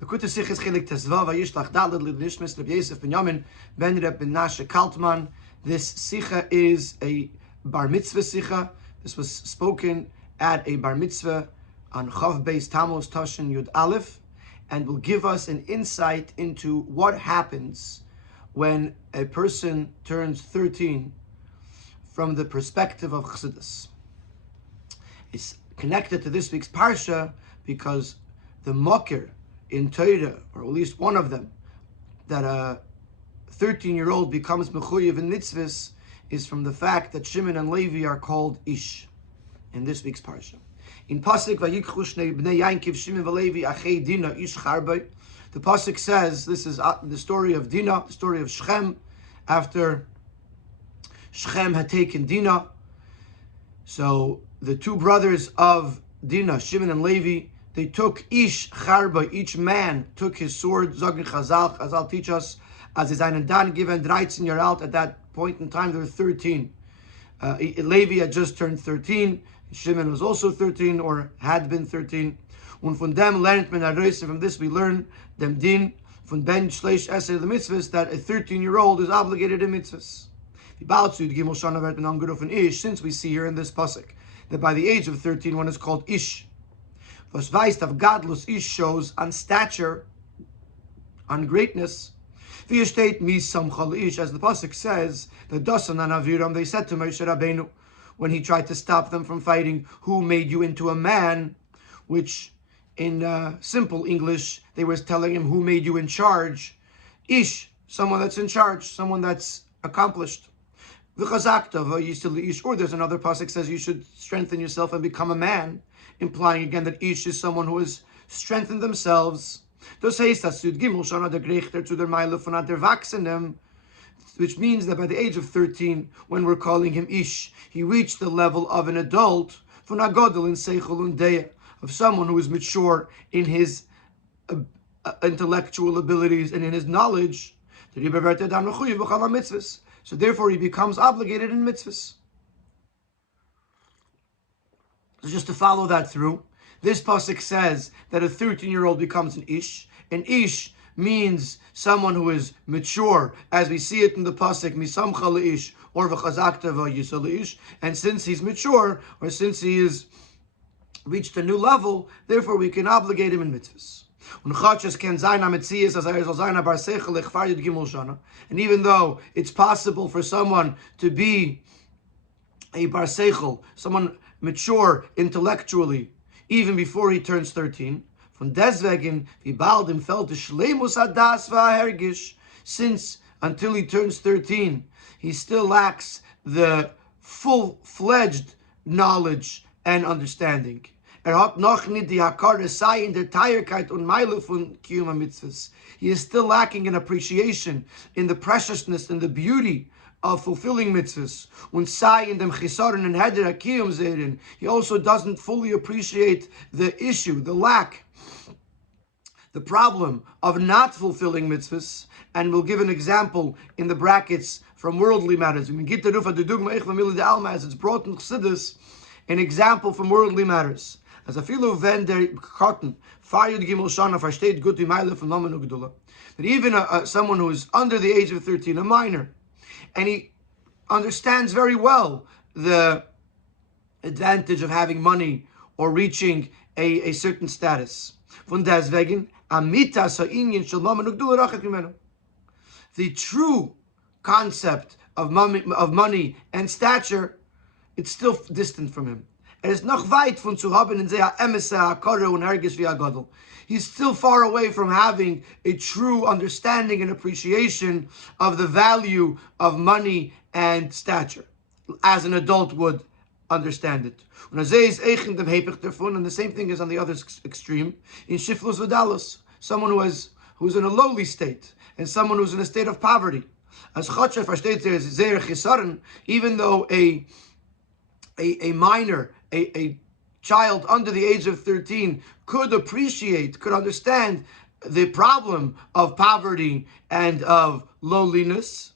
The Kuta Sichas Chelek Tezva Vayishlach Dalad Lidishmis Rabbi Yosef Ben Yamin Ben Reb Ben Nashe Kaltman. This Sicha is a bar mitzvah Sicha. This was spoken at a bar mitzvah on Chav Beis Tammuz Tashin Yud Aleph, and will give us an insight into what happens when a person turns 13 from the perspective of Chassidus. It's connected to this week's Parsha because the Mokir in Torah, or at least one of them, that a 13-year-old becomes mechuyev in mitzvahs is from the fact that Shimon and Levi are called Ish in this week's Parsha. In Pasuk Vayikchu Shnei Bnei Yankiv Shimon v'Levi Achei Dina Ish Charbei, the Pasuk says, this is the story of Dina, the story of Shechem, after Shechem had taken Dina. So the two brothers of Dina, Shimon and Levi, they took Ish Charba, each man took his sword. Zogin Chazal, Chazal teach us, as is einen Dan given 13 year old. At that point in time, they were 13. Levi had just turned 13. Shimon was also 13, or had been 13. Und von dem lernt man Reise. From this we learn dem Din von Ben Shleish Eser the mitzvahs, that a 13-year-old is obligated in mitzvahs. Since we see here in this pasuk that by the age of 13 one is called Ish. Was weist of godless Ish shows on stature, on greatness. Wie steht mi samchal Ish, as the pasuk says, the Dasan and Aviram, they said to Moshe Rabbeinu when he tried to stop them from fighting, who made you into a man? Which in simple English they were telling him, who made you in charge? Ish, someone that's in charge, someone that's accomplished. Or there's another pasuk says you should strengthen yourself and become a man, implying again that Ish is someone who has strengthened themselves. Which means that by the age of 13, when we're calling him Ish, he reached the level of an adult, of someone who is mature in his intellectual abilities and in his knowledge. So therefore he becomes obligated in mitzvahs. So just to follow that through, this pasuk says that a 13-year-old becomes an Ish. An Ish means someone who is mature, as we see it in the pasuk, misamcha leish, or v'chazakta v'yisa leish. And since he's mature, or since he has reached a new level, therefore we can obligate him in mitzvahs. And even though it's possible for someone to be a bar seichel, someone mature intellectually, even before he turns 13, von deswegen wie bald im Feld des Shleimus hadas v'ahergish, since until he turns 13, he still lacks the full-fledged knowledge and understanding. Hat noch nicht die Hakare sei in der Teierkeit und Meile von Kiyum mitzvahs. He is still lacking in appreciation, in the preciousness and the beauty of fulfilling mitzvahs. Und sei in dem Chisaron and Heder Kiyum zerin. He also doesn't fully appreciate the issue, the lack, the problem of not fulfilling mitzvahs. And we'll give an example in the brackets from worldly matters. As it's brought in Chassidus, an example from worldly matters. As a fellow when der Karten Farid Gimel Shana versteht gut die Meile von Namen Ugdula. That even someone who is under the age of 13, a minor, and he understands very well the advantage of having money or reaching a certain status. Von deswegen amita sa inyan shel Namen Ugdula rachak mimenu. The true concept of money and stature, it's still distant from him. He's still far away from having a true understanding and appreciation of the value of money and stature, as an adult would understand it. And the same thing is on the other extreme, in Shiflus V'Dalus, someone who's in a lowly state, and someone who's in a state of poverty. As Chotcher versteht there is Zeir Chisaron, even though a minor, a child under the age of 13 could understand the problem of poverty and of lowliness,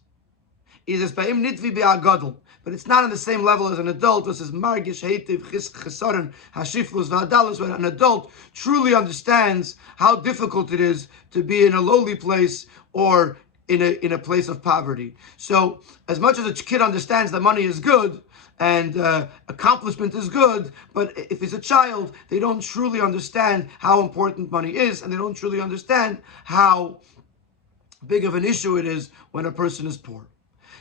but it's not on the same level as an adult. This is margish heitiv chesaron hashiflus v'adalos, where an adult truly understands how difficult it is to be in a lowly place or in a place of poverty. So as much as a kid understands that money is good and accomplishment is good, but if it's a child, they don't truly understand how important money is, and they don't truly understand how big of an issue it is when a person is poor.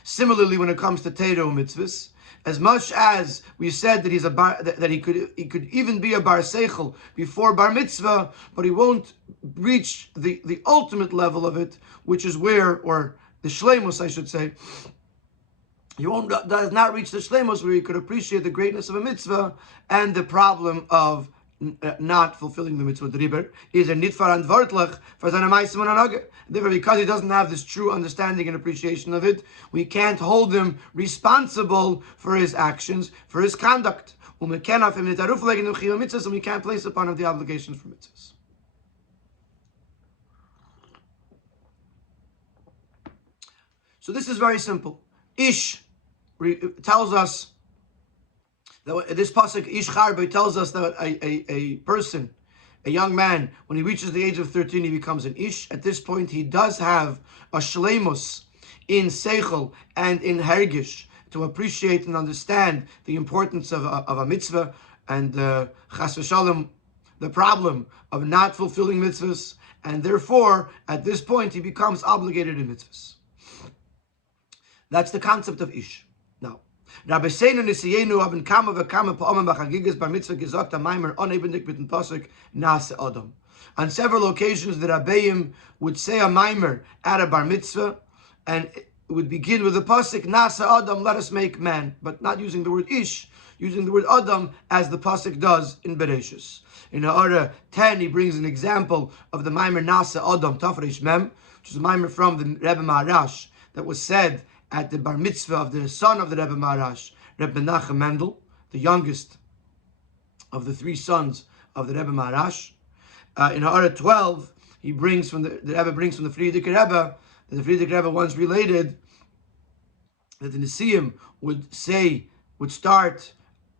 Similarly, when it comes to Torah mitzvahs, as much as we said that he could even be a bar seichel before bar mitzvah, but he won't reach the ultimate level of it, which is or the shleimus, I should say. He does not reach the shleimus where he could appreciate the greatness of a mitzvah and the problem of not fulfilling the mitzvah. Driber is a nitfar and vortlach for seine meisim and anage. Therefore, because he doesn't have this true understanding and appreciation of it, we can't hold him responsible for his actions, for his conduct. And we can't place upon him the obligations for mitzvahs. So this is very simple. Ish tells us that this pasuk Ish Charbe tells us that a person, a young man, when he reaches the age of 13, he becomes an Ish. At this point, he does have a shleimus in seichel and in hergish to appreciate and understand the importance of a mitzvah and chas v'shalom, the problem of not fulfilling mitzvahs, and therefore, at this point, he becomes obligated in mitzvahs. That's the concept of Ish. Now, Rabbi Nisiyenu haben kama v'kama pa'omim b'chagigas bar mitzvah gesagt a maimer onebendik mit dem pasuk nase adam. On several occasions, the Rabbeim would say a maimer at a bar mitzvah, and it would begin with the pasuk nase adam, let us make man, but not using the word Ish, using the word adam as the pasuk does in Bereshis. In Ha'ara 10, he brings an example of the maimer nase adam tafresh mem, which is a maimer from the Rebbe Maharash that was said at the bar mitzvah of the son of the Rebbe Maharash, Rebbe Menachem Mendel, the youngest of the three sons of the Rebbe Maharash. In Ha'ara 12, he brings from the Rebbe brings from the Frierdiker Rebbe that the Frierdiker Rebbe once related that the Nesiim would start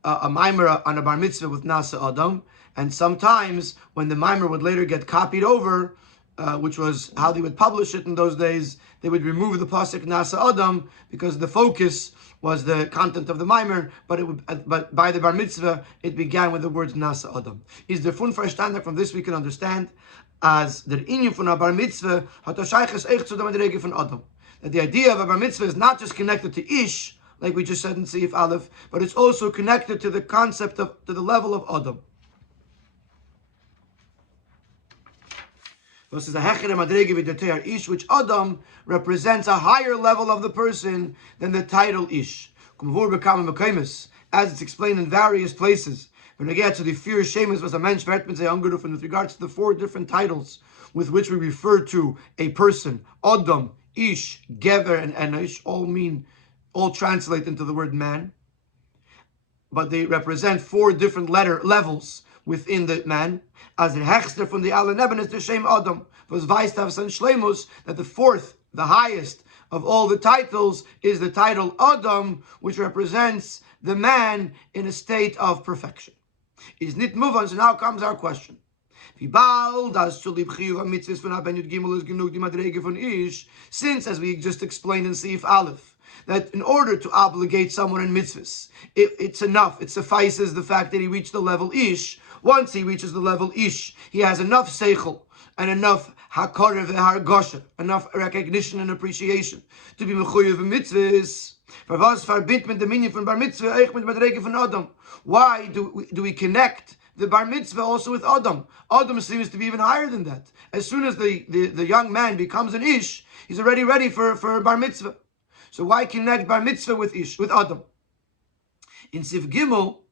a mimer on a bar mitzvah with Nasa Adam, and sometimes when the mimer would later get copied over, which was how they would publish it in those days, they would remove the pasuk Nasa Adam because the focus was the content of the mimer, but by the bar mitzvah it began with the words Nasa Adam. Is the fun verstandig from this we can understand as the inyan von a bar mitzvah hat shaykhs echt zu dem Rege von Adam. That the idea of a bar mitzvah is not just connected to Ish, like we just said in Seif Aleph, but it's also connected to the concept to the level of Adam. This is a hechere madrege with the tear Ish, which Adam represents a higher level of the person than the title Ish. As it's explained in various places. When we get to the fear Shemus was a mensch vertman say angerufen with regards to the four different titles with which we refer to a person, Adam, Ish, Gever, and Enish, all translate into the word man, but they represent four different levels within the man. As the hechster from the alle neben is the shem Adam, was Vayishlach san shleimus, that the fourth, the highest of all the titles, is the title Adam, which represents the man in a state of perfection. Is nit move on. So now comes our question. Since, as we just explained in Seif Aleph, that in order to obligate someone in mitzvahs, it's enough, it suffices the fact that he reached the level Ish. Once he reaches the level Ish, he has enough seichel and enough hakara v'hargosha, enough recognition and appreciation to be mechuyev mitzvahs. Why do we connect the bar mitzvah also with Adam? Adam seems to be even higher than that. As soon as the young man becomes an Ish, he's already ready for bar mitzvah. So why connect bar mitzvah with Ish, with Adam? In Sif Gimel,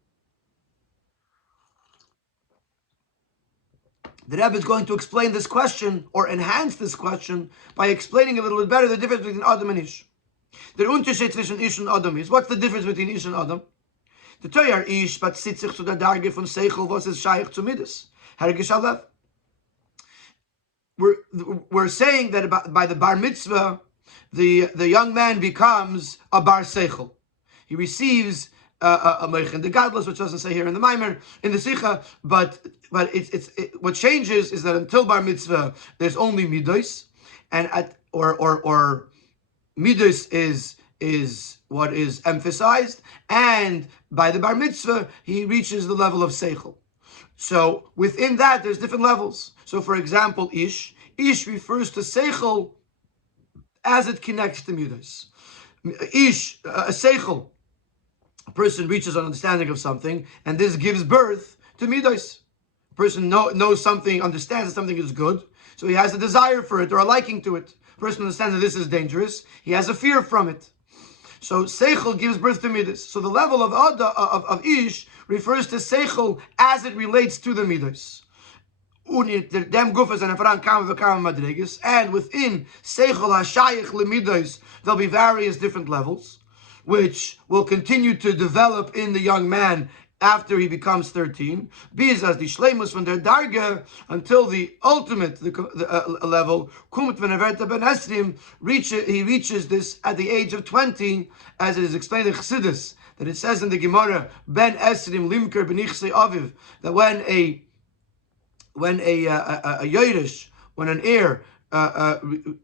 the Rebbe is going to explain this question, or enhance this question, by explaining a little bit better the difference between Adam and Ish. The Unterschied zwischen Ish and Adam is, what's the difference between Ish and Adam? The Toyar Ish, but sitzt sich zu der Darge von Seichel, was ist Shaykh zu Midas. Hergish Alev. We're saying that by the Bar Mitzvah, the young man becomes a Bar Seichel. he receives a Meichen the Gadlus, which doesn't say here in the Maimer, in the Sicha, but what changes is that until Bar Mitzvah, there's only Midos, and or Midos is what is emphasized, and by the Bar Mitzvah, he reaches the level of Seichel. So within that, there's different levels. So for example, Ish refers to Seichel as it connects to Midos. Ish, a Seichel, a person reaches an understanding of something, and this gives birth to Midos. A person knows something, understands that something is good, so he has a desire for it or a liking to it. A person understands that this is dangerous, he has a fear from it. So Seichel gives birth to Midas. So the level of Ish refers to Seichel as it relates to the Midas. And within Seichel HaShayich LeMidos, there'll be various different levels, which will continue to develop in the young man after he becomes 13, bis as die Shleimus von der Darge, until the ultimate level, Kumt when ben Esrim, he reaches this at the age of 20, as it is explained in Chassidus, that it says in the Gemara, Ben Esrim Limker Benichse Aviv, that when an heir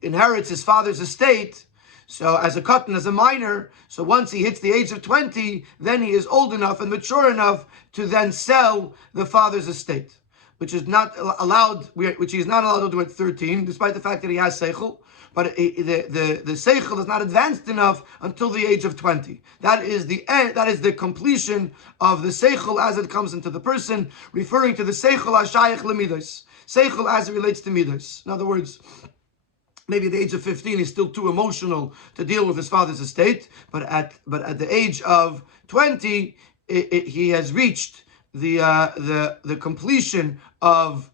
inherits his father's estate, so as a cotton, as a minor, so once he hits the age of 20, then he is old enough and mature enough to then sell the father's estate, which is not allowed, which he is not allowed to do at 13, despite the fact that he has seichel. But the seichel is not advanced enough until the age of 20. That is the end. That is the completion of the seichel as it comes into the person, referring to the seichel hashayich lemidos, seichel as it relates to midos. In other words, maybe at the age of 15, he's still too emotional to deal with his father's estate, but at the age of 20, he has reached the completion of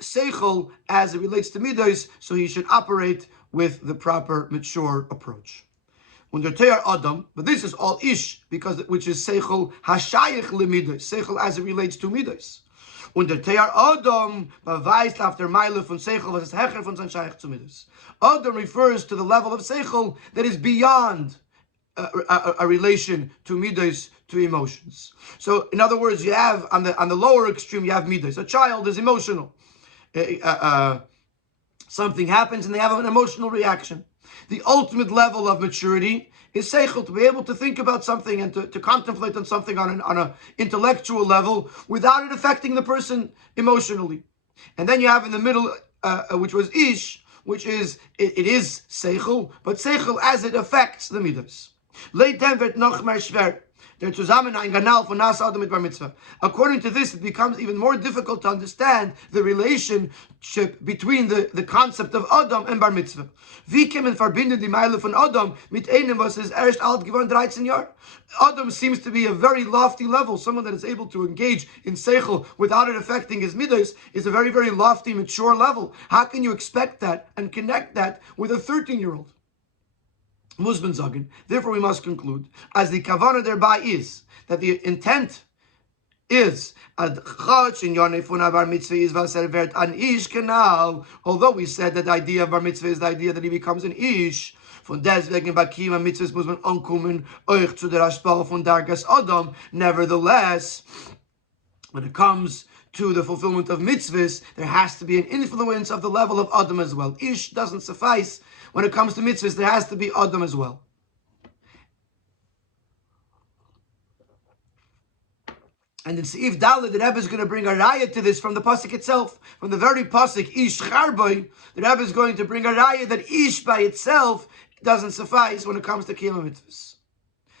seichel as it relates to midos, so he should operate with the proper mature approach. Under Te'ar Adam, but this is all ish, which is seichel hashayich lemidos, seichel as it relates to midos. Under Te'ar Adam, Vayishlach der Meile von Seichel, was ist Hecher von sein Shaykh zu Midas. Adam refers to the level of Seichel that is beyond a relation to Midas, to emotions. So, in other words, you have on the lower extreme, you have Midas. A child is emotional. Something happens and they have an emotional reaction. The ultimate level of maturity is seichel, to be able to think about something and to contemplate on something on an intellectual level without it affecting the person emotionally. And then you have in the middle, which was ish, which is it is seichel, but seichel as it affects the midas. According to this, it becomes even more difficult to understand the relationship between the concept of Adam and Bar Mitzvah. Adam seems to be a very lofty level. Someone that is able to engage in seichel without it affecting his midos is a very, very lofty, mature level. How can you expect that and connect that with a 13-year-old? Therefore, we must conclude, as the kavanah thereby is, that the intent is, although we said that the idea of bar mitzvah is the idea that he becomes an ish, nevertheless, when it comes to the fulfillment of mitzvahs, there has to be an influence of the level of Adam as well. Ish doesn't suffice. When it comes to mitzvahs, there has to be Adam as well. And in Seif Dalet, the Rebbe is going to bring a raya to this from the pasuk itself, from the very pasuk Ish Charboy. The Rebbe is going to bring a raya that Ish by itself doesn't suffice when it comes to Kiyum mitzvahs.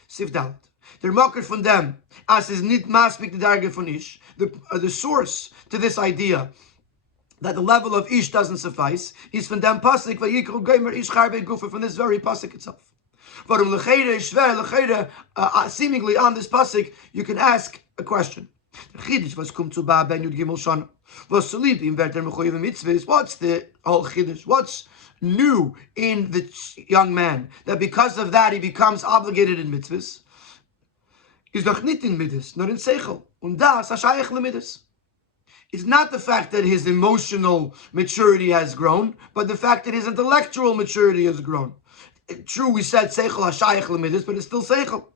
Seif Dalet. Der Mocker von dem, as is nit maspik the darge von Ish, the source to this idea that the level of Ish doesn't suffice is from dem pasuk vayikru gomer Ish Charboy gufa, from this very pasuk itself. Seemingly on this pasuk, you can ask a question. What's the whole chiddush? What's new in the young man that because of that he becomes obligated in mitzvahs? Is doch nicht in mitzvahs, not in seichel. Und das hashayich lemitzvahs. It's not the fact that his emotional maturity has grown, but the fact that his intellectual maturity has grown. True, we said seichel hashayich lemitzvahs, but it's still seichel.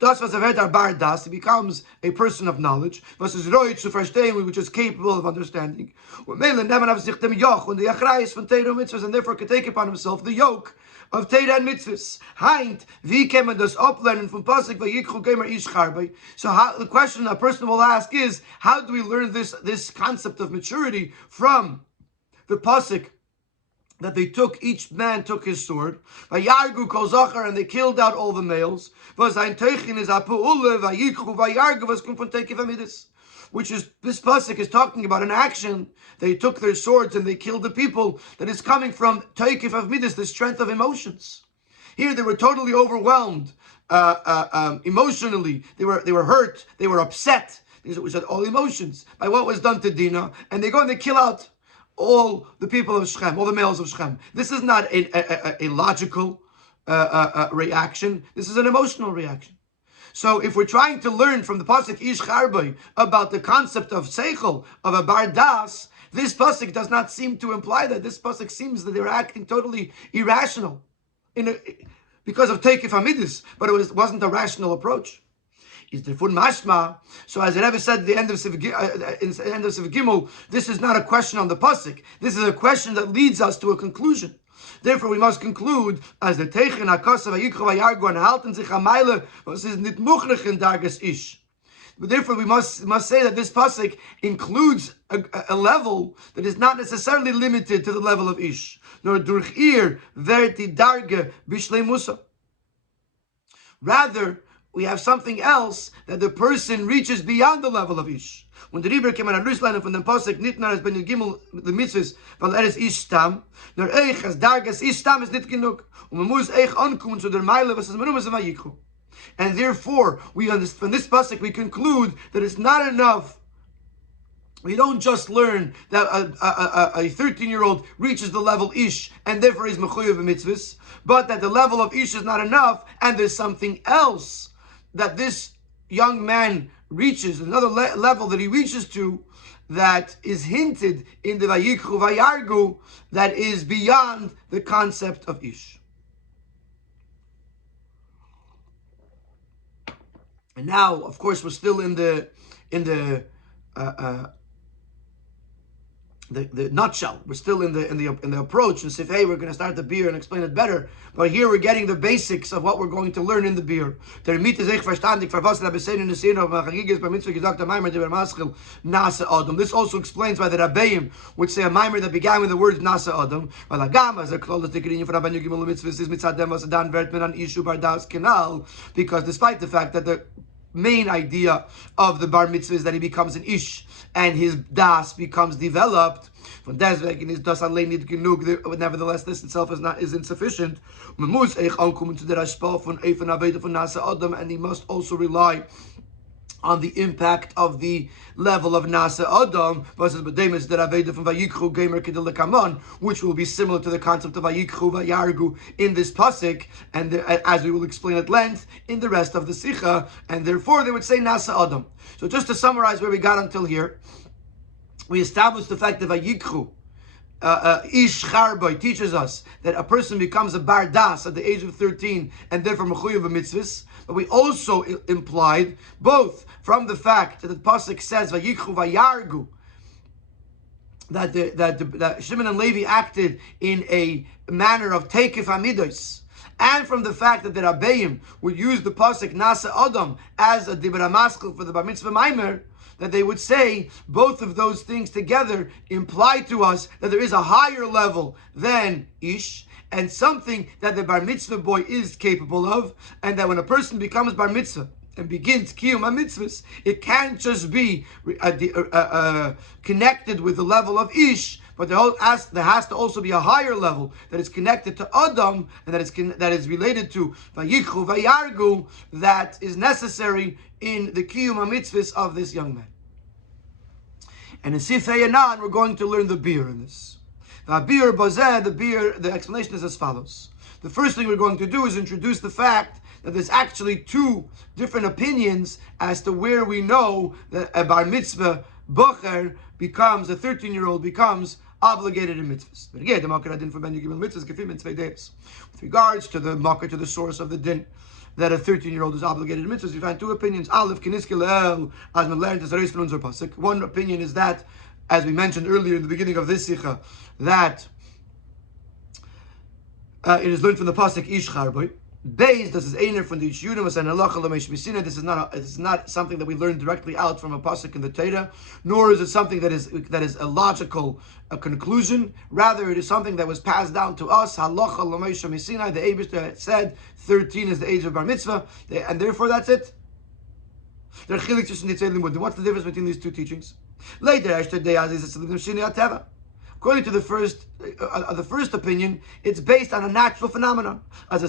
Das was er bar das, he becomes a person of knowledge, was is roit zu verstehen, which is capable of understanding. Und Melen nehmen auf sich dem Joch und the Achrayis von Teira und Mitzvahs, and therefore can take upon himself the yoke of Teira and Mitzvahs. Heint, wie kann man das ablernen from Pasuk Vayikchu Gemer Ish Charbei? So the question a person will ask is, how do we learn this concept of maturity from the Pasuk that they took, each man took his sword, Vayargu kol zachar, and they killed out all the males, was ein Teuchen is apu'ule, Vayikchu Vayargu, was kum von Tekev Amidus. Which is, this pasuk is talking about an action. They took their swords and they killed the people, that is coming from Tekev of Midas, the strength of emotions. Here they were totally overwhelmed emotionally. They were hurt, they were upset. These were all emotions by what was done to Dinah, and they go and they kill out all the people of Shechem, all the males of Shechem. This is not a logical reaction. This is an emotional reaction. So if we're trying to learn from the pasuk Ish Charbei about the concept of seichel, of a bar das, this pasuk does not seem to imply that. This pasuk seems that they're acting totally irrational because of Tekev Hamidus, but it wasn't a rational approach. Is the fun mashma? So as the Rebbe said at the end of Siv Gimel, this is not a question on the pasuk. This is a question that leads us to a conclusion. Therefore, we must conclude as the Teichen Hakasa Vayikchu Vayargu and halten sich Hameile was is nit muchlich in Dargas Ish. But therefore, we must say that this pasuk includes a level that is not necessarily limited to the level of Ish, nor durch ihr verti Darge Bishlei Musa. Rather, we have something else that the person reaches beyond the level of Ish. When the Rebbe came on a Ruslan from the pasuk Nitnar has been Gimel the mitzvahs weil is Ish stam, nor eich as Dargas Ish stam is nit genug. Man muss eich ankommen zu der Meile was es menumas Vayikchu. And therefore, from this pasuk we conclude that it's not enough. We don't just learn that a 13-year-old reaches the level Ish and therefore is mechuyev mitzvahs, but that the level of Ish is not enough, and there's something else that this young man reaches, another level that he reaches to, that is hinted in the Vayikchu Vayargu, that is beyond the concept of Ish. And now, of course, we're still in the nutshell. We're still in the approach and say, hey, we're going to start the beer and explain it better. But here we're getting the basics of what we're going to learn in the beer. This also explains why the Rabbeim would say a mimer that began with the word Nasa Adam. Because despite the fact that the main idea of the bar mitzvah is that he becomes an ish and his das becomes developed. Nevertheless, this itself is insufficient. And he must also rely on the impact of the level of Nasa Adam, which will be similar to the concept of Vayikchu Vayargu in this pasuk, and as we will explain at length in the rest of the Sikha, and therefore they would say Nasa Adam. So just to summarize where we got until here, we established the fact that Vayikchu Ish Charbei teaches us that a person becomes a bar das at the age of 13 and therefore mechuyev mitzvahs. But we also implied both from the fact that the pasuk says Vayikchu Vayargu, that Shimon and Levi acted in a manner of Tekev Hamidos, and from the fact that the Rabbeim would use the pasuk Nasa Adam as a Dibra Maskil for the Bar Mitzvah Maimer, that they would say both of those things together imply to us that there is a higher level than Ish, and something that the Bar Mitzvah boy is capable of, and that when a person becomes Bar Mitzvah and begins Kiyum HaMitzvahs, it can't just be connected with the level of Ish, but there has to also be a higher level that is connected to Adam, and that is related to Vayikchu Vayargu, that is necessary in the Kiyum HaMitzvahs of this young man. And in Sifei Yanan, we're going to learn the beer in this. The explanation is as follows. The first thing we're going to do is introduce the fact that there's actually two different opinions as to where we know that a bar mitzvah bocher becomes, a 13-year-old becomes obligated in mitzvahs. But again, the makar din for ben yigimel mitzvahs gefim in 2 days. With regards to the makar, to the source of the din, that a 13-year-old is obligated to mitzvahs. You find two opinions. Aleph, Kiniske Le'el, as man learned, pasuk. One opinion is that, as we mentioned earlier in the beginning of this sikha, that it is learned from the pasuk Ish Charboy. Beis, this is einer from the Yishudim and halacha l'meish misina. This is not something that we learn directly out from a pasuk in the Torah, nor is it something that is a logical conclusion. Rather, it is something that was passed down to us. Halacha l'meish misina. The Eibishter said 13 is the age of bar mitzvah, and therefore that's it. What's the difference between these two teachings? Later, according to the first opinion, it's based on a natural phenomenon. That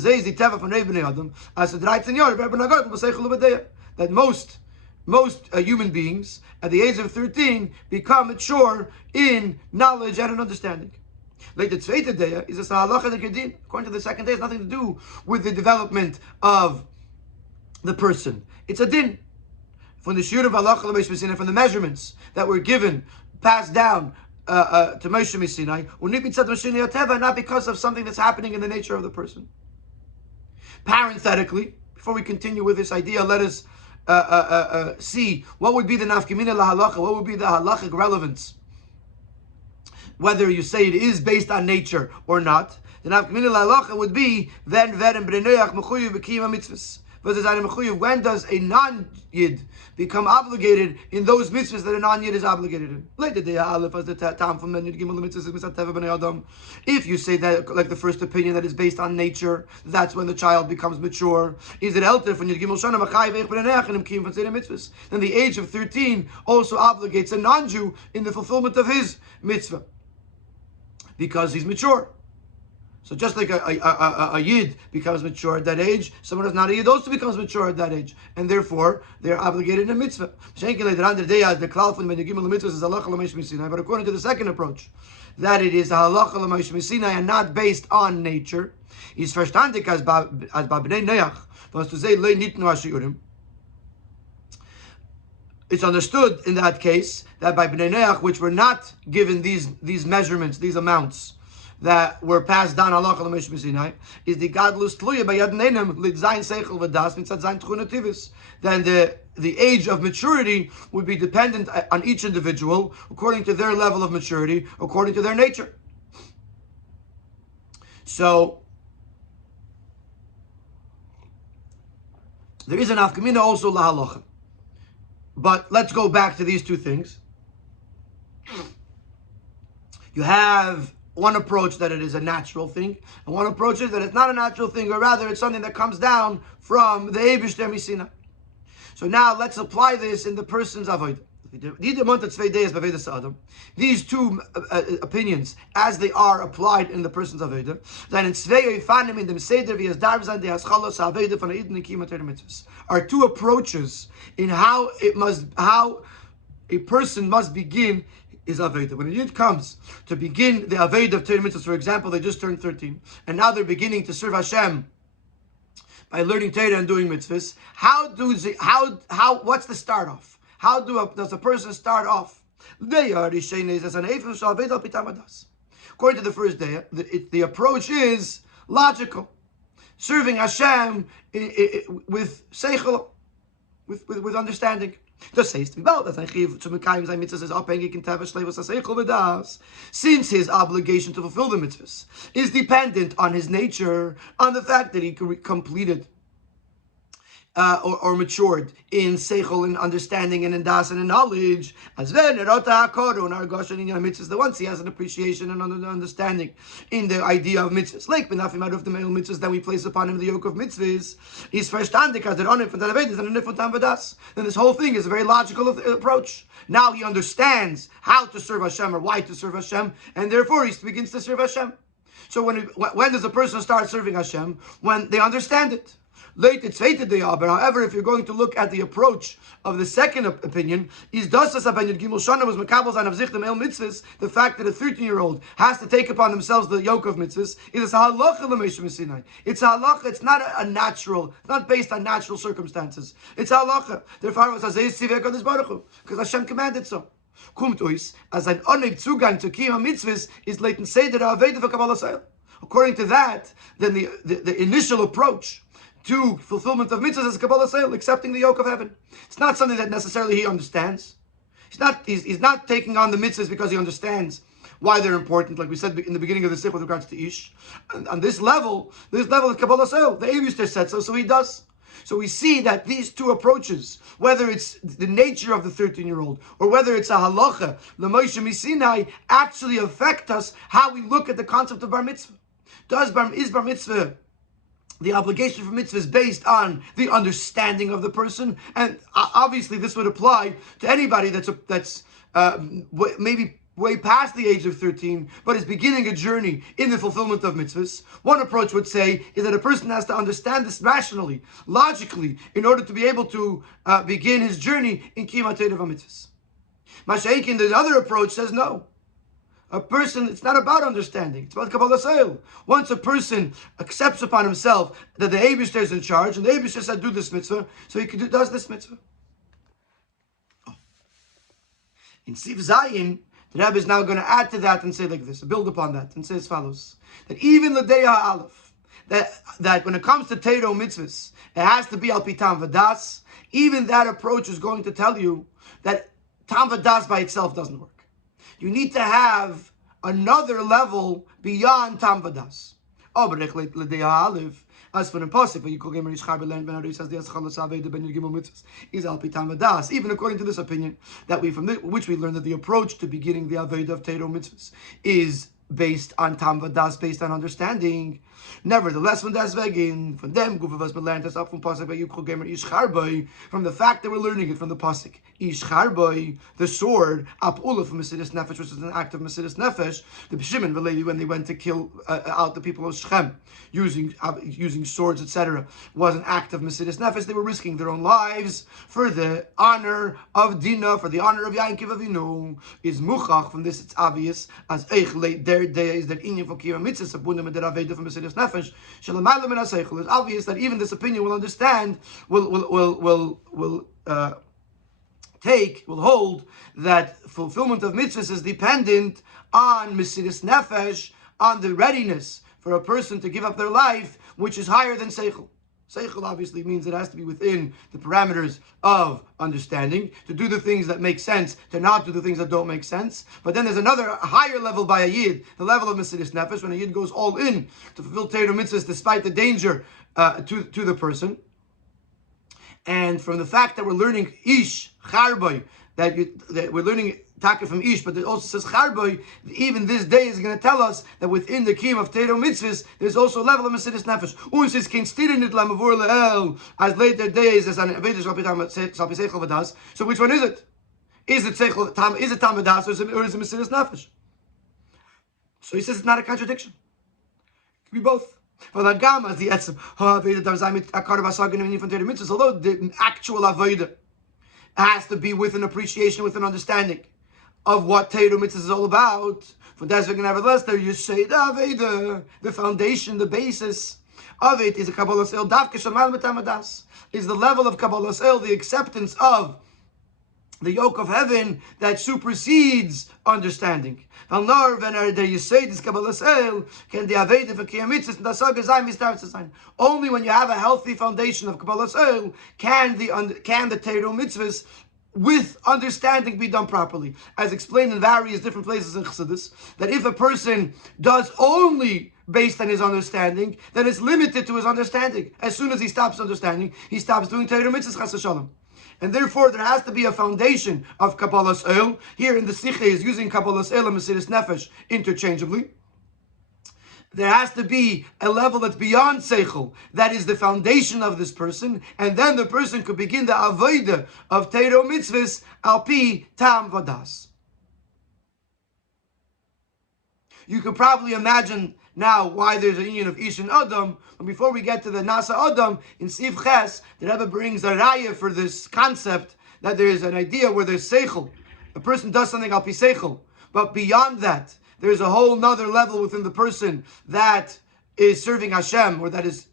most human beings at the age of 13 become mature in knowledge and in understanding. Later, according to the second day, it has nothing to do with the development of the person. It's a din. From the shiur of halacha l'meish misina, from the measurements that were given, passed down to Moshe Sinai, not because of something that's happening in the nature of the person. Parenthetically, before we continue with this idea, let us see what would be the nafkamina lahalacha, what would be the halachic relevance, whether you say it is based on nature or not. The nafkamina lahalacha would be then and b'nei noach mechuyev b'kiyum mitzvahs. When does a non-yid become obligated in those mitzvahs that a non-yid is obligated in? If you say that, like the first opinion, that is based on nature, that's when the child becomes mature. Is it elter from Yid Gimel Shana mitzvahs? Then the age of 13 also obligates a non-Jew in the fulfillment of his mitzvah, because he's mature. So just like a Yid becomes mature at that age, someone who's not a Yid also becomes mature at that age. And therefore, they're obligated in a mitzvah. But according to the second approach, that it is a halacha l'meish misina and not based on nature, is verstandig as ba b'nei noach, was to say, it's understood in that case that by b'nei noach, which were not given these measurements, these amounts, that were passed down halacha l'meish misina, is the gadlus tluya by yadnenem lidzayin seichel v'das mitzad zayin tchunativis. Then the age of maturity would be dependent on each individual according to their level of maturity, according to their nature. So there is an afkamina also lahalacha. But let's go back to these two things. You have one approach that it is a natural thing, and one approach is that it's not a natural thing, or rather it's something that comes down from the Eibishter Misina. So now let's apply this in the person's avodah. These two opinions, as they are applied in the person's avodah, are two approaches in how a person must begin is Aveda. When a Yid comes to begin the Aveda of Torah mitzvahs, for example, they just turned 13, and now they're beginning to serve Hashem by learning Torah and doing mitzvahs. What's the start off? How does a person start off? According to the first day, the approach is logical, serving Hashem with seichel, with understanding. Since his obligation to fulfill the mitzvahs is dependent on his nature, on the fact that he completed or matured in seichel, in understanding, and in das, and in knowledge, as then the once he has an appreciation and understanding in the idea of mitzvahs, like benafim out of the male mitzvahs, that we place upon him the yoke of mitzvahs, he's verstandig as then this whole thing is a very logical approach. Now he understands how to serve Hashem or why to serve Hashem, and therefore he begins to serve Hashem. So when does a person start serving Hashem? When they understand it. But however, if you're going to look at the approach of the second opinion, is the fact that a 13-year-old has to take upon themselves the yoke of mitzvahs is a halacha l'meish misina. It's a halacha. It's not a natural. It's not based on natural circumstances. It's a halacha. Therefore, because Hashem commanded so. As an onev zugang to kiyum mitzvahs is leitin seder aveda for kabbalah sayil. According to that, then the initial approach to fulfillment of mitzvahs as Kabbalah Seil, accepting the yoke of heaven. It's not something that necessarily he understands. He's not taking on the mitzvahs because he understands why they're important, like we said in the beginning of the sikh with regards to Ish. And on this level is Kabbalah Seil. The Eivishter said so he does. So we see that these two approaches, whether it's the nature of the 13-year-old or whether it's a halacha, the Moshe Misinai, actually affect us how we look at the concept of bar mitzvah. Is bar mitzvah, the obligation for mitzvah is based on the understanding of the person, and obviously this would apply to anybody that's maybe way past the age of 13, but is beginning a journey in the fulfillment of mitzvahs. One approach would say is that a person has to understand this rationally, logically, in order to be able to begin his journey in Kiyum HaTorah v'mitzvahs. Masha'inkin, the other approach says no. A person, it's not about understanding, it's about Kabbalah Seil. Once a person accepts upon himself that the Eibishter is in charge, and the Eibishter said do this mitzvah, so he does this mitzvah. In Siv Zayin, the Rabbi is now going to add to that and say like this, build upon that, and say as follows, that even L'Dei HaAleph, that when it comes to Torah mitzvahs, it has to be Al Pi Tam V'Das. Even that approach is going to tell you that Tam V'das by itself doesn't work. You need to have another level beyond Tam V'das. Oh, but L'Dei HaAleph, as for the pasuk, is Al Pi Tam V'das. Even according to this opinion, that which we learned that the approach to beginning the Avodah of Torah mitzvahs is based on Tam V'das, based on understanding. Nevertheless, from deswegen, from them, from the fact that we're learning it from the pasuk, the sword, apula from Mesidus Nefesh, which is an act of Mesidus Nefesh. The Shimon the Levi, when they went to kill out the people of Shechem, using swords, etc., was an act of Mesidus Nefesh. They were risking their own lives for the honor of Dinah, for the honor of Yaakov Avinu. Is muchach from this? It's obvious as their day is that inyan for kiyum mitzvahs abundam and aveda from Mesidus Nefesh. It's obvious that even this opinion will understand, will hold that fulfillment of mitzvahs is dependent on Mesidus Nefesh, on the readiness for a person to give up their life, which is higher than Seichel. Seichel obviously means it has to be within the parameters of understanding, to do the things that make sense, to not do the things that don't make sense. But then there's another higher level by a Yid, the level of Mesidus Nefesh, when a Yid goes all in to fulfill Torah mitzvahs despite the danger to the person. And from the fact that we're learning Ish, Charboy, that we're learning Taka from Ish, but it also says Charboy, even this day is going to tell us that within the Kiyum of Torah mitzvahs, there's also a level of Mesidus Nefesh. Says King Stirin Lamavur Le'el, as later days, as an Vayishlach Seichel V'das. So which one is it? Is it Seichel Tam? Is it Tam V'das, or is it Mesidus Nefesh? So he says it's not a contradiction. It could be both. Although the actual avodah has to be with an appreciation, with an understanding of what Torah mitzvahs is all about. For that's nevertheless, there you say the avodah, the foundation, the basis of it is a Kabbalah Seil. Is the level of Kabbalah Seil, the acceptance of the yoke of heaven that supersedes understanding. Only when you have a healthy foundation of Kabbalah Seil can the Torah mitzvahs with understanding be done properly. As explained in various different places in Chassidus, that if a person does only based on his understanding, then it's limited to his understanding. As soon as he stops understanding, he stops doing Torah mitzvahs, chas v'shalom. And therefore, there has to be a foundation of Kabbalah Seil. Here in the Sikha is using Kabbalah Seil and Mesidus Nefesh interchangeably. There has to be a level that's beyond Seichel. That is the foundation of this person. And then the person could begin the Avodah of Torah mitzvahs al pi tam vadas. You could probably imagine now why there's a union of Ish and Adam. But before we get to the Nasa Adam, in Siv Ches, the Rebbe brings a raya for this concept that there is an idea where there's Seichel. A person does something al pi Seichel. But beyond that, there's a whole nother level within the person that is serving Hashem, or that is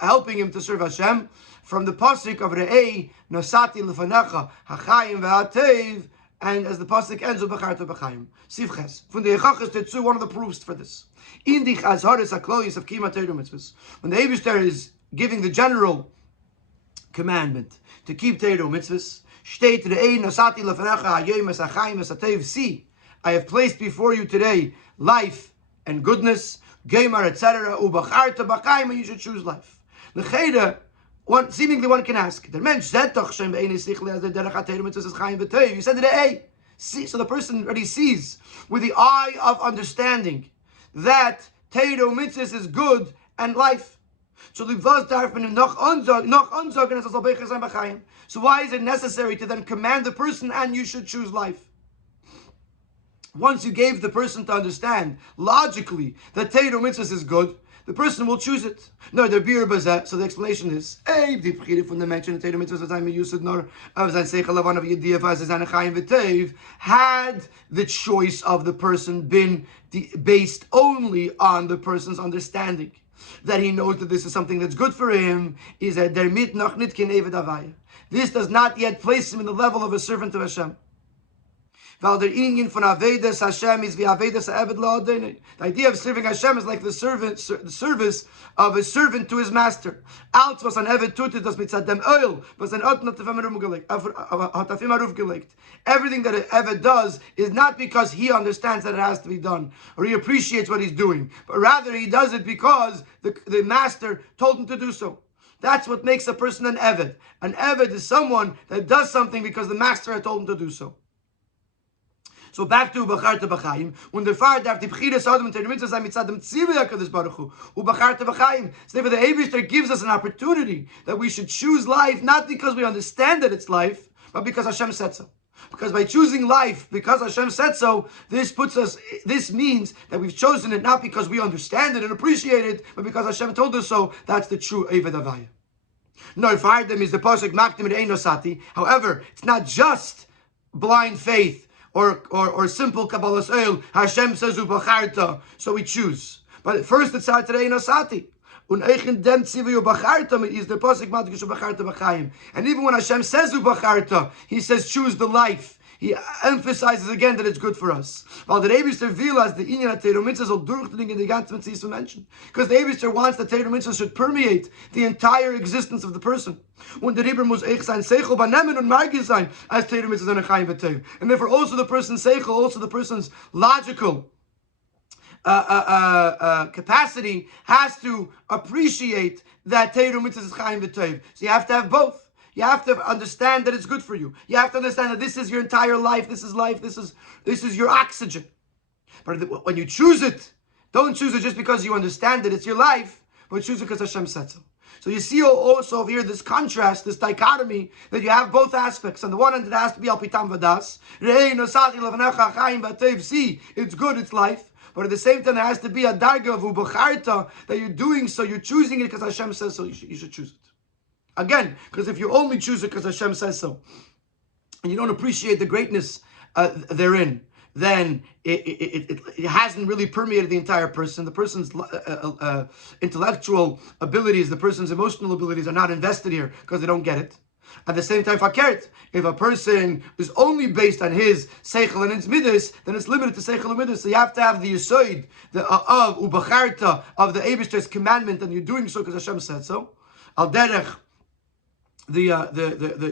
helping him to serve Hashem. From the pasuk of Re'ei, Nasati lefanecha, hachayim ve'atev, and as the pasuk ends with Becharta B'chaim. Sivches. From the Yechachas Tetzu, one of the proofs for this. Indich azharis haklois of Kiyum Torah mitzvahs. When the Eibishter is giving the general commandment to keep Torah mitzvahs. See, I have placed before you today life and goodness, Gemar, etc. And you should choose life. Seemingly one can ask, you said the see, so the person already sees with the eye of understanding that Torah mitzvahs is good and life. So why is it necessary to then command the person and you should choose life? Once you gave the person to understand logically that Torah mitzvahs is good, the person will choose it. No, the beer bazet. So the explanation is, from the mention of Torah mitzvahs, had the choice of the person been based only on the person's understanding, that he knows that this is something that's good for him, is that this does not yet place him in the level of a servant of Hashem. The idea of serving Hashem is like the service of a servant to his master. Everything that an Eved does is not because he understands that it has to be done or he appreciates what he's doing, but rather he does it because the master told him to do so. That's what makes a person an Eved. An Eved is someone that does something because the master had told him to do so. So back to Ubacharta B'chaim. When the fire darf die B'chiras Adam and Torah mitzvahs mitzad dem Tzivui HaKadosh Baruch Hu. Ubacharta B'chaim. So therefore the Eibishter gives us an opportunity that we should choose life, not because we understand that it's life, but because Hashem said so. Because by choosing life, because Hashem said so, this means that we've chosen it not because we understand it and appreciate it, but because Hashem told us so. That's the true Eved Avaya. No, them is the pasuk makdim et ein nosati. However, it's not just blind faith or simple Kabbalas Oil. Hashem says ubacharta, so we choose. But first it's out today in Asati. And even when Hashem says ubacharta, he says choose the life. He emphasizes again that it's good for us. While the Eibishter realized the inyan Torah mitzvahs will durchdringen in the ganze mitzvahs mentioned, because the Eibishter wants that Torah mitzvahs should permeate the entire existence of the person. When the Rebbe muss ich sein Seichel banemen und margis sein as Torah mitzvahs and Chaim v'Tov, and therefore also the person's Seichel, also the person's logical capacity has to appreciate that Torah mitzvahs is Chaim v'Tov. So you have to have both. You have to understand that it's good for you. You have to understand that this is your entire life. This is life. This is your oxygen. But when you choose it, don't choose it just because you understand that it's your life, but choose it because Hashem said so. So you see also here this contrast, this dichotomy, that you have both aspects. On the one hand, it has to be al pitam vadas. See, it's good, it's life. But at the same time, there has to be a darga of ubacharta, that you're doing so, you're choosing it because Hashem says so, you should choose it. Again, because if you only choose it because Hashem says so, and you don't appreciate the greatness therein, then it hasn't really permeated the entire person. The person's intellectual abilities, the person's emotional abilities are not invested here because they don't get it. At the same time, if a person is only based on his seichel and his midas, then it's limited to seichel and midas. So you have to have the yisoid of ubacharta, of the Eibishter's commandment, and you're doing so because Hashem said so. Al derech, the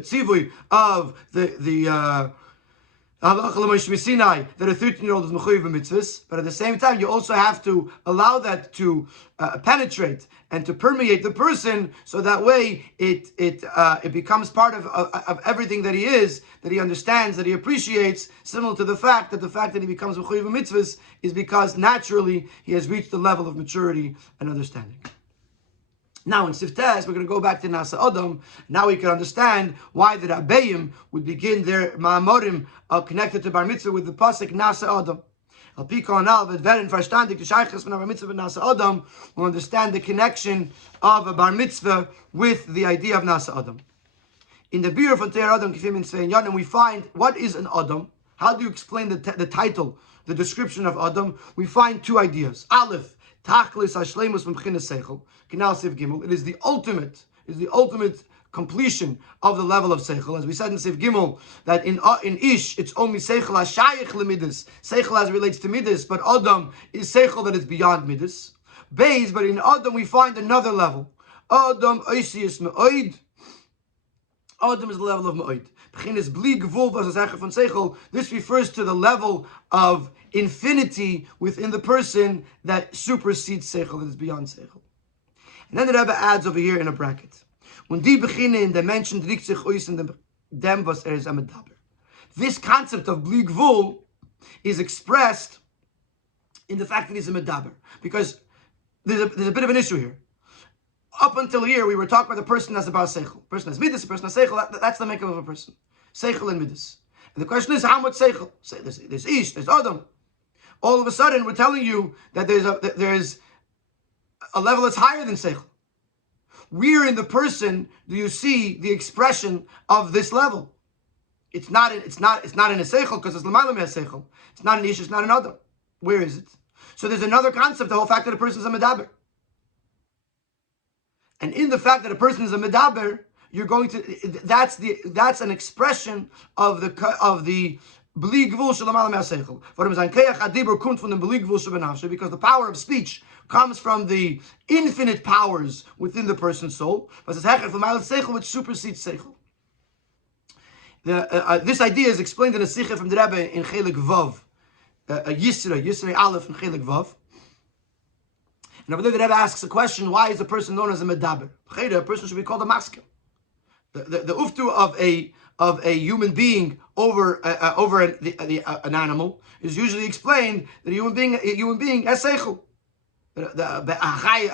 tzivui of the that a 13-year-old is mechuyev b'mitzvahs, but at the same time you also have to allow that to penetrate and to permeate the person, so that way it becomes part of everything that he is, that he understands, that he appreciates. Similar to the fact that he becomes mechuyev b'mitzvahs is because naturally he has reached the level of maturity and understanding. Now in Siftes, we're going to go back to Nasa Adam. Now we can understand why the Rabbeim would begin their Ma'amorim connected to Bar Mitzvah with the pasuk Nasa Adam. We'll understand the connection of a Bar Mitzvah with the idea of Nasa Adam. In the Biur von Teir Adam Kifim in Svein Yonim, we find what is an Adam. How do you explain the title, the description of Adam? We find two ideas. Aleph, Tachlis Hashleimus Memchinas Seichel. It is the ultimate completion of the level of Seichel. As we said in Sif Gimel, that in Ish, it's only Seichel HaShayich LeMidas. Seichel as relates to Midas, but Adam is Seichel that is beyond Midas. Beis, but in Adam we find another level Adam oisius me'oid. Adam is the level of me'oid. Beginnes bli gvul was zeggen van seichel. This refers to the level of infinity within the person that supersedes seichel, that is beyond seichel. And then the Rebbe adds over here in a bracket. When die beginnen in the mention drückt sich aus in dem was is medaber. This concept of bli gvul is expressed in the fact that he's a medaber, because there's a bit of an issue here. Up until here, we were talking about the person that's about seichel. Person has midas, the person has seichel. That's the makeup of a person. Seichel and midas. And the question is, how much seichel? There's ish, there's adam. All of a sudden, we're telling you that there's a level that's higher than seichel. Where in the person do you see the expression of this level? It's not in a seichel, because it's l'maylam has seichel. It's not an ish, it's not an adam. Where is it? So there's another concept, the whole fact that a person is a medaber. And in the fact that a person is a medaber, you're going to that's an expression of the bli gvul shelamal me'aseichel. Because the power of speech comes from the infinite powers within the person's soul, which supersedes seichel. This idea is explained in a sikha from the Rabbi in Chelek Vav, Yisrei Aleph and Chelek Vav. And over there the Rebbe asks a question: why is a person known as a medaber? A person should be called a maskil. The uftu of a human being over an animal is usually explained that a human being has seichel. A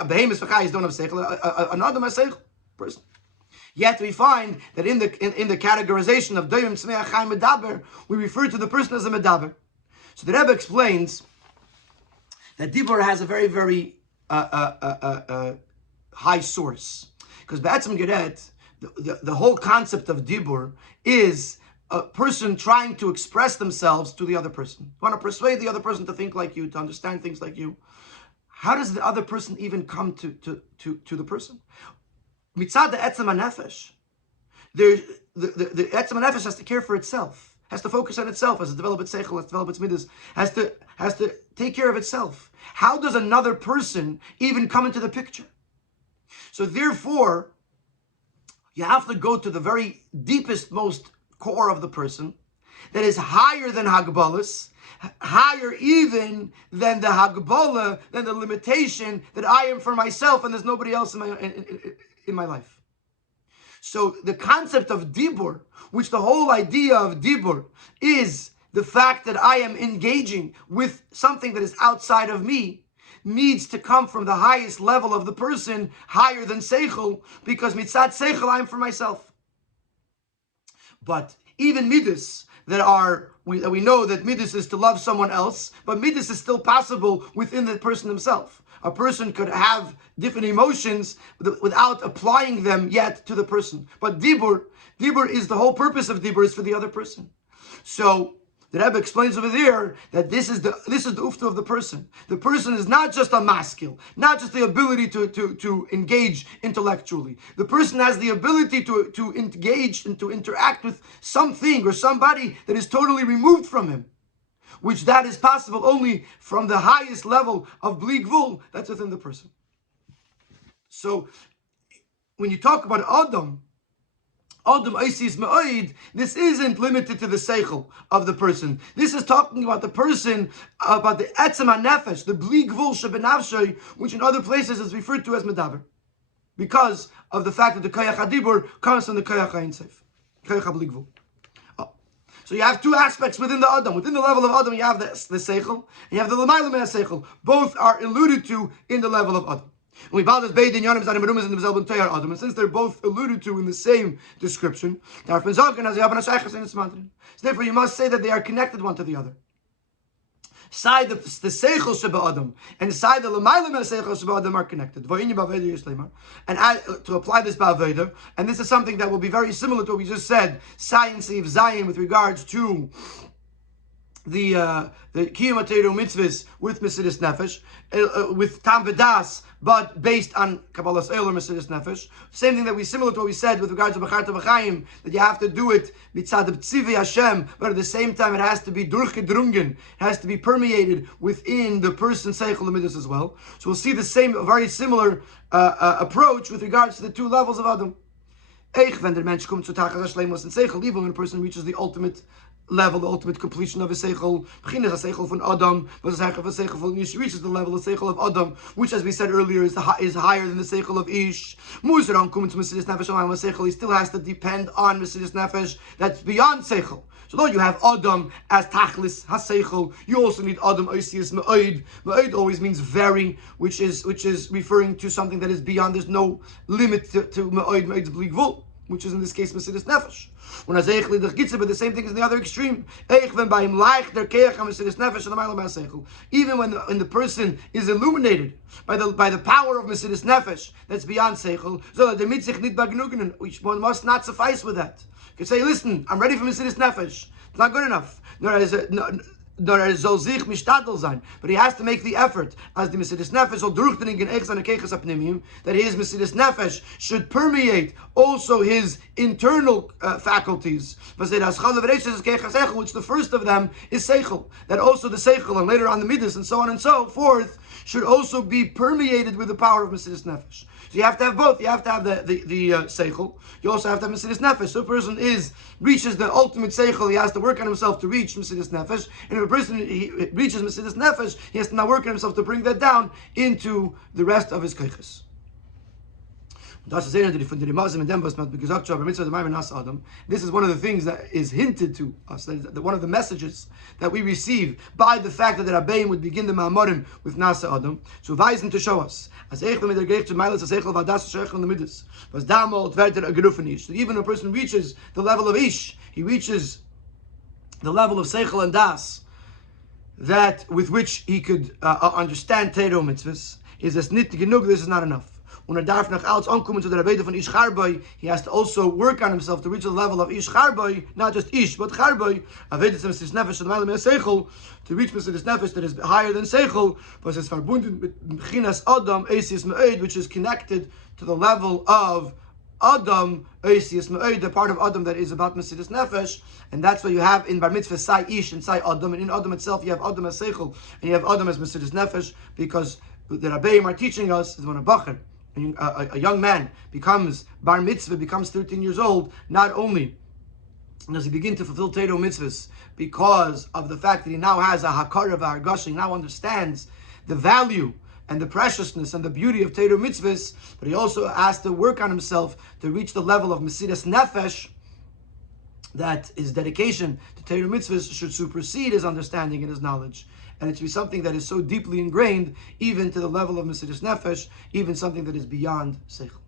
behemoth v'chayis don't have seichel. An adam has seichel. Person. Yet we find that in the categorization of doyim tzmeach chai medaber, we refer to the person as a medaber. So the Rebbe explains that dibur has a very, very high source, because b'etzem geret, the whole concept of dibur is a person trying to express themselves to the other person. You want to persuade the other person to think like you, to understand things like you. How does the other person even come to the person? Mitzad the etzem hanefesh, the etzem hanefesh has to care for itself, has to focus on itself, has to develop its seichel, has to develop its midas, has to take care of itself. How does another person even come into the picture? So therefore, you have to go to the very deepest, most core of the person that is higher than Hagbalas, higher even than the Hagbalah, than the limitation that I am for myself and there's nobody else in my life. So the concept of dibur, which the whole idea of dibur is the fact that I am engaging with something that is outside of me, needs to come from the highest level of the person, higher than seichel, because mitzad seichel I am for myself. But even midas we know that midas is to love someone else, but midas is still possible within the person himself. A person could have different emotions without applying them yet to the person. But dibur is the whole purpose of dibur is for the other person. So the Rebbe explains over there that this is the ufta of the person. The person is not just a maskil, not just the ability to engage intellectually. The person has the ability to engage and to interact with something or somebody that is totally removed from him, which that is possible only from the highest level of bli gvul that's within the person. So when you talk about Adam Oisis Me'oid, this isn't limited to the seichel of the person. This is talking about the person, about the etzem hanefesh, the bli gvul shebenavshay, which in other places is referred to as medaber, because of the fact that the koyach hadibur comes from the koyach ha'inseif, koyach bli gvul. So you have two aspects within the Adam. Within the level of Adam, you have the seichel, and you have the l'maylam seichel. Both are alluded to in the level of Adam. And since they're both alluded to in the same description, so therefore you must say that they are connected one to the other. Side the seichel sheba Adam and side the l'maylam seichel sheba Adam are connected. And to apply this ba'aveda, and this is something that will be very similar to what we just said, Science Eve Zion, with regards to the Kiyum HaTorah mitzvahs with Mesiras Nefesh, with Tam V'das, but based on Kabbalas Eil or Mesiras Nefesh. Same thing that similar to what we said with regards to B'charta B'chaim, that you have to do it Mitzad B'tzivi Hashem, but at the same time it has to be durchgedrungen, it has to be permeated within the person's Seichel Midas as well. So we'll see the same, very similar approach with regards to the two levels of Adam. When the Mensch kommt zu Tachas Shleimus and Seichel, even when a person reaches the ultimate level, the ultimate completion of a seichel, beginnes a seichel von Adam, was a seichel von Ish, reaches the level of seichel of Adam, which, as we said earlier, is higher than the seichel of Ish. Muzer ankumen to Mesiras Nefesh Olam seichel, he still has to depend on Mesiras Nefesh that's beyond seichel. So though you have Adam as tachlis haseichel, you also need Adam oisius me'oid. Me'oid always means very, which is referring to something that is beyond. There's no limit to me'oid. Me'oid's bligvul, which is in this case Mesiras Nefesh. When but the same thing is in the other extreme. Even when the person is illuminated by the power of Mesiras Nefesh that's beyond Seichel, so that one must not suffice with that. You can say, listen, I'm ready for Mesiras Nefesh. It's not good enough. But he has to make the effort as the Mesiras Nefesh that his Mesiras Nefesh should permeate also his internal faculties, which the first of them is Seichel, that also the Seichel and later on the Midas and so on and so forth should also be permeated with the power of Mesiras Nefesh. So you have to have both. You have to have the Seichel. You also have to have Mesiras Nefesh. So a person reaches the ultimate Seichel, he has to work on himself to reach Mesiras Nefesh. And if a person reaches Mesiras Nefesh, he has to now work on himself to bring that down into the rest of his keiches. This is one of the things that is hinted to us, that one of the messages that we receive by the fact that the Rabbeim would begin the Ma'amorim with Nasa Adam, so weisen to show us, that even a person reaches the level of Ish, he reaches the level of Seichel and Das, that with which he could understand Torah mitzvahs, is as nit genug, this is not enough. He has to also work on himself to reach the level of Ish Charboy, not just Ish, but Charboy. To reach Mesiras Nefesh that is higher than Seichel, which is connected to the level of Adam, the part of Adam that is about Mesiras Nefesh, and that's what you have in Bar Mitzvah Sai Ish and Sai Adam, and in Adam itself you have Adam as Seichel, and you have Adam as Mesiras Nefesh, because the Rabbeim are teaching us is when a Bacher, a young man, becomes Bar Mitzvah, becomes 13 years old, not only does he begin to fulfill Torah mitzvahs because of the fact that he now has a Hakara v'Hargasha, he now understands the value and the preciousness and the beauty of Torah mitzvahs, but he also has to work on himself to reach the level of Mesiras Nefesh, that his dedication to Torah mitzvahs should supersede his understanding and his knowledge. And it should be something that is so deeply ingrained, even to the level of Mesiras Nefesh, even something that is beyond Seichel.